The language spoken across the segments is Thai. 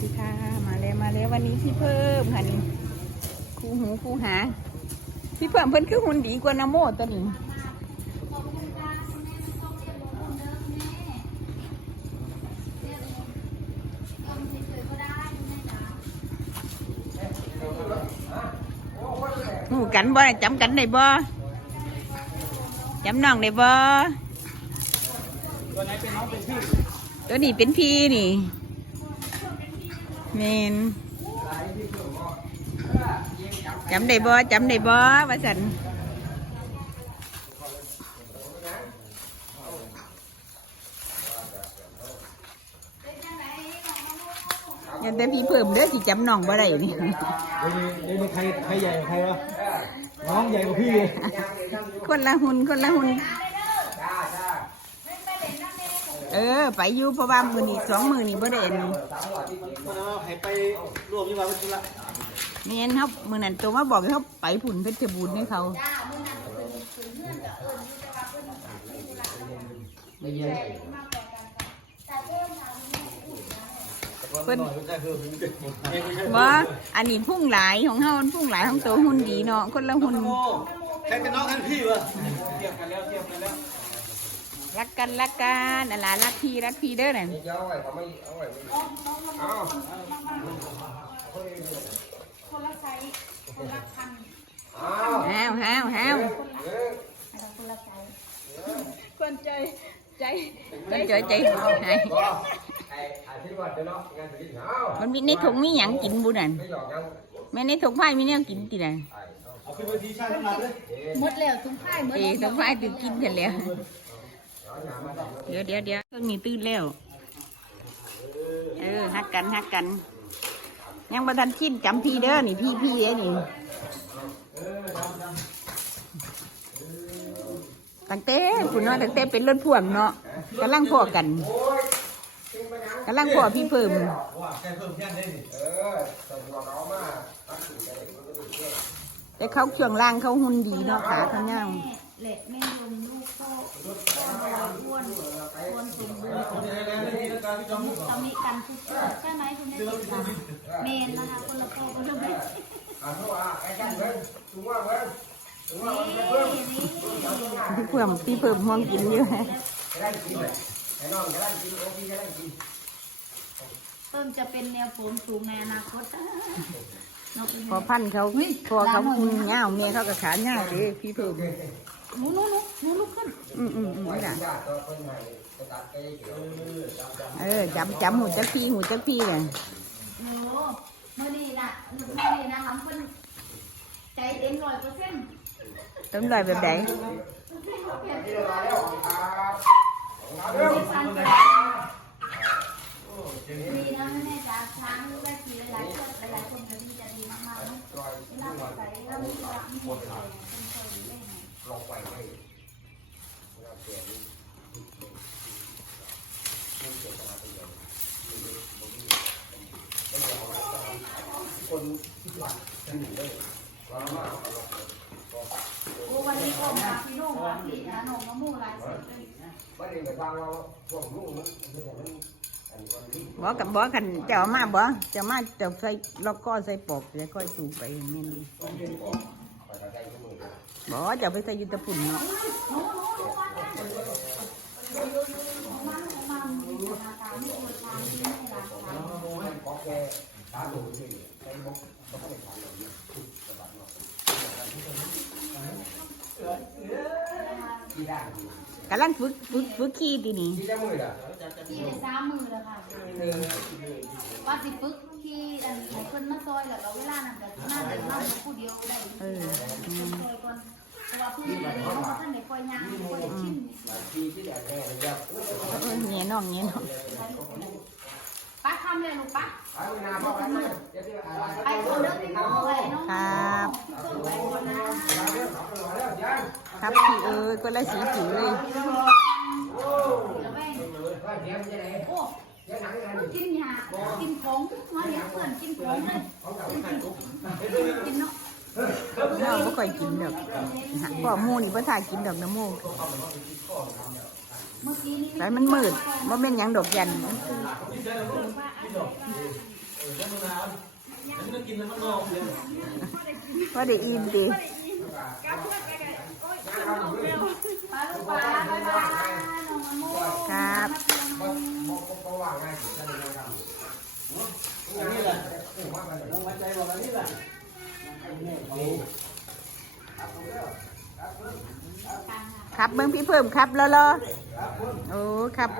ดีค่ะ มาแล้วมาแล้ววันนี้พี่เพิ่มค่ะนี่คู่หูคู่หา พี่เพิ่มเพิ่นคือหุ่นดีกว่านาโมตัวนี้หมูกันบ่จำกันได้บ่จำน้องได้บ่ตัวนี้เป็นพี่นี่ เมนจำได้บ่จำได้บ่ว่าสันยันแต่พี่เพิ่มเด้อที่จำน้องบ่ได้นี่เดี๋ยวนี้เดี๋ยวนี้ใครใครใหญ่กว่าใครวะน้องใหญ่กว่าพี่เลยคนละหุ่นคนละหุ่น เออ ไปอยู่เพราะว่ามือนี่สองมือนี่บ่ได้อันนี้มันเอาให้ไปรวมยี่ห้อเป็นละแม่นเขามือนั้นตัวมาบอกให้เขาไปผุนเพชรบูรณ์ให้เขาเพิ่นไม่ใช่เพิ่มไม่ใช่ว่าอันนี้พุ่งหลายของเฮามันพุ่งหลายของตัวหุ่นดีเนาะคนละหุ่นโอ้ใครเป็นน้องกันพี่วะเทียบกันแล้วเทียบกันแล้ว รักกันรักกันอะไรรักพี่รักพี่เด้อนั่นเดี๋ยเอาไว้เขาไม่เอาไว้ไม่เอาคนละไซส์คนละพันเอาห้าวห้าวห้าวเออคนละไซส์คนใจใจใจใจใจหายก็ไอ้ไอ้ที่ว่าจะเนาะงานที่เอามันมีในถุงมีหยังกินบุนั่นไม่หยอกกันแม่ในถุงไผ่มีแนวกินติน่ะเอาขึ้นเวทีช่างน้ำหนักเลยหมดแล้วทุ่งพ่าหมดเอ๋ถุงไผ่ตื่นกินกันแล้ว เดี๋ยวเดี๋ยวเดี๋ยวเครื่องนี้ตื่นแล้วเออฮักกันฮักกัน ยังบ่ทันชินจำพี่เด้อนี่พี่พี่เอ้นี่ตั้งแต่คุณเนาะตั้งแต่เป็นรถพ่วงเนาะกำลังพอกันกำลังพอพี่เพิ่มว่าแค่เพิ่มแค่ได้นี่เออแต่หัวเขามาตัดสินใจมันก็ดูแต่เขาช่วงล่างเขาหุ่นดีเนาะขาเขาเน่า แหละแม่ยมลูกโตอ้วนอ้วนสมบูรณ์คนในแรงนี่การที่จอมตำหนิกันทุกเรื่องใช่ไหมคุณแม่เมนนะคะคนละโตคนละเมนอ่าเพราะว่าไอ้กันเบิ้งถุงว่าเบิ้งถุงว่านี่มันจะเพี่เพิ่มพี่เพิ่มห่วงกินอยู่จะได้กินเลยไอ้น้องจะได้กินโอ้อเพิ่มจะเป็นแนวผมสูงในอนาคตพอพันเขาพอเขาหุ่เงาเมียเขาก็ขาเงาเลยพี่เพิ่ม หนูหนูหนูหนูลุกขึ้น อืมอืมอืมนี่ล่ะญาติตัวคนใหม่จะตัดไปเกี่ยวเออจำจำหูจักพี่หูจักพี่เลยหนูเมื่อนี้นะเมื่อนี้นะทำเป็นใจเต็มร้อยเปอร์เซ็นต์ต้องลอยแบบไหนที่เราแล้วครับเอาเด้อไม่ฟันใจดีนะแม่จ๋าช้างลูกแม่ทีหลายๆคนหลายๆคนจะดีจะดีมากๆนะเวลาใส่แล้ว มีรักมีคนใส่เป็นคนเล่นลองไปให้เราเปลี่ยนคนที่หลักจะหนีได้เรามาโอ้วันนี้ก็มาพี่โน่มาพี่นะน้องมะม่วงลายสีเป็นไม่ได้ไปฟังเราพวกลูกมันคือผมมันอันวันบอกกับบอกกันเจ้ามาบ่เจ้ามาเจ้าใส่ล็อกก้อใส่ปอกแล้วค่อยสูบไปแม่น บอกเจ้าไปใส่ยุทธพุ่นเนาะขอแค่ตาดูที่ใช้บกก็ไม่ทำแบบนี้สบายเนาะที่ได้กำลังฝึกฝึกฝึกขี่ทีนี่ที่ได้มืออะพี่ได้สามมือแล้วค่ะว่าสิฝึกที่อันไหนคนมาซอยแล้วก็เวลานั้นก็น่าจะมาผู้เดียวได้เออซอยก่อน เพราะว่าผู้เดียวเขาท่านไหนปล่อยยางปล่อยชิ้นเลยครับเออเงี้ยน้องเงี้ยน้องป้าทำเลยลูกป้าไปนาพ่อไปเอะไปนเดินที่เขาไปน้องครับต้นไปคนนะครับพี่เอ้ยก็ละสีผิวเลยแล้วแม่ว่าเดี๋ยวจะไหนโอ้เหนังอะไรกินยากินของมาเลี้ยงเพื่อนกินของเลยกินเนาะ เราไม่ค่อยกินดอกพ่อหมูนี่พ่อทากินดอกน้ำมูกเมื่อกี้นี้แต่มันมืดว่าเป็นหยังดอกยันเเออแล้วมะนาวแล้วมันกินแล้วมันงอกเลย พอได้อิ่มดี ปลาลูกปลาบ๊ายบายน้องมะม่วง ครับ ก็ว่าง่ายสุดจะได้ทำ อันนี้แหละน้องมาใจบอกอันนี้แหละอันนี้เขา ครับเบิ่งพี่เพิ่มครับแล้วเหรอโอ้ครับ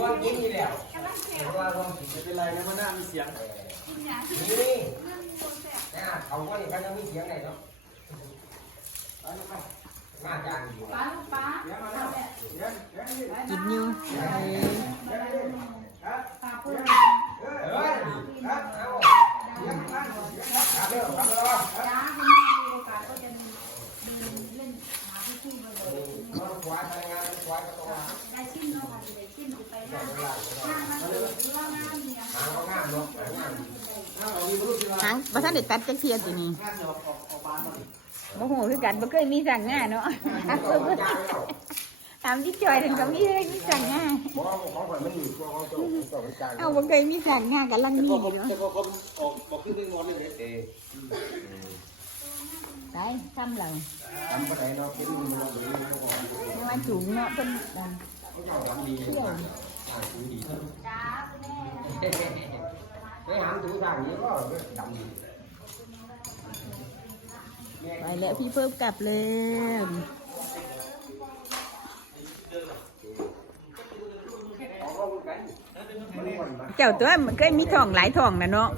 ว่ากินนี่แล้วว่าลองจะเป็นไรนะมันน่ามีเสียงนี่นะเขาว่านี่เขาจะมีเสียงไงเนาะมาจานอยู่ปลาลูกปลากินอยู่เออ ปลาปู เออครับเอาครับเด้อครับเด้อ จ้าคุณแม่มีโอกาสก็จะมีเล่นหาพี่ๆบ่อยๆ เราขวาทางงานขวาก็ต้อง ได้ชิมเนาะค่ะได้ชิมไปหน้าหน้ามันหรือว่าหน้าเนี่ย หางก็งามเนาะหางงาม ถ้าเรามีรู้สึกว่าหางบ่ทันได้ตัดจักเทียตัวนี้ถ้าจะอออบานมาดิบ่ฮู้คือกันบ่เคยมีสั่งงานเนาะจ้างแล้วถามที่จอยถึงก็มีเลยมีสั่งงานบอกของข่อยมันอยู่ตัวของเจ้าเจ้าจ้าเอ้าบ่เคยมีสั่งงานกำลังมีพออผมยู่แต่พอผมออกบอกขึ้นไปงอนเลยเอได้ำแล้วทำไปไหนเนาะกินมันบ่ดีเพราะว่าสูงเนาะเพิ่นนั่นดีเที่ยวจ้าคุณแม่ หางถูทางนี้ก็ดำไปแล้วพี่เพิ่มกลับแล้วเจ้าตัวมันเคยมีทองหลายทองนะเนาะ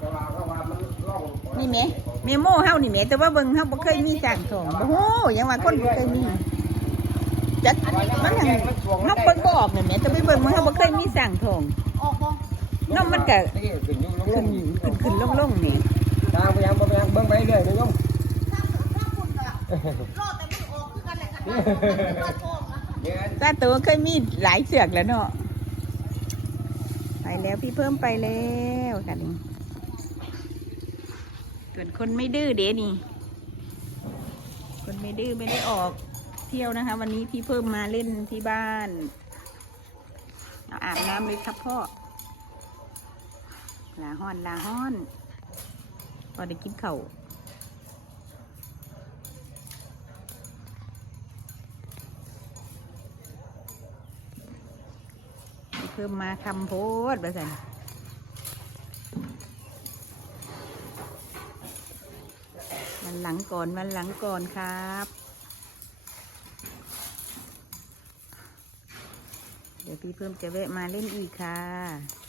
นี่แหมเมโม่เฮานี่แหมแต่ว่าเบิ่งเฮาบ่เคยมีสั่งทองบ่โหยังว่าคนบ่เคยมีจักมันหังเฮาเบิ่งบ่ออกนี่แมแต่ไปเบิ่งมันเฮาบ่เคยมีสั่งทอง นาะมันก็นี่ขึ้นยุ่งลขึ้งนขึ้นขึ้นลงๆนี่ทางไปยังไปยังเบิ้งไปเรื่อยนะยงรอดแต่ไม่ออกคือกันแหละค่ะว่าโทษนะเนี่ยตาตัวเคยมีหลายเสือกแล้วเนาะไปแล้วพี่เพิ่มไปแล้วค่ะนี่ส่วนคนไม่ดื้อเด้นี่ คนไม่ดื้อไม่ได้ออกเที่ยวนะคะ วันนี้พี่เพิ่มมาเล่นที่บ้าน เอาอาบน้ำเลยครับพ่อ ลาห้อนลาห้อนพอได้กินเข่าเพิ่มมาคำโพดแบบสันวันหลังก่อนวันหลังก่อนครับเดี๋ยวพี่เพิ่มจะแวะมาเล่นอีกค่ะ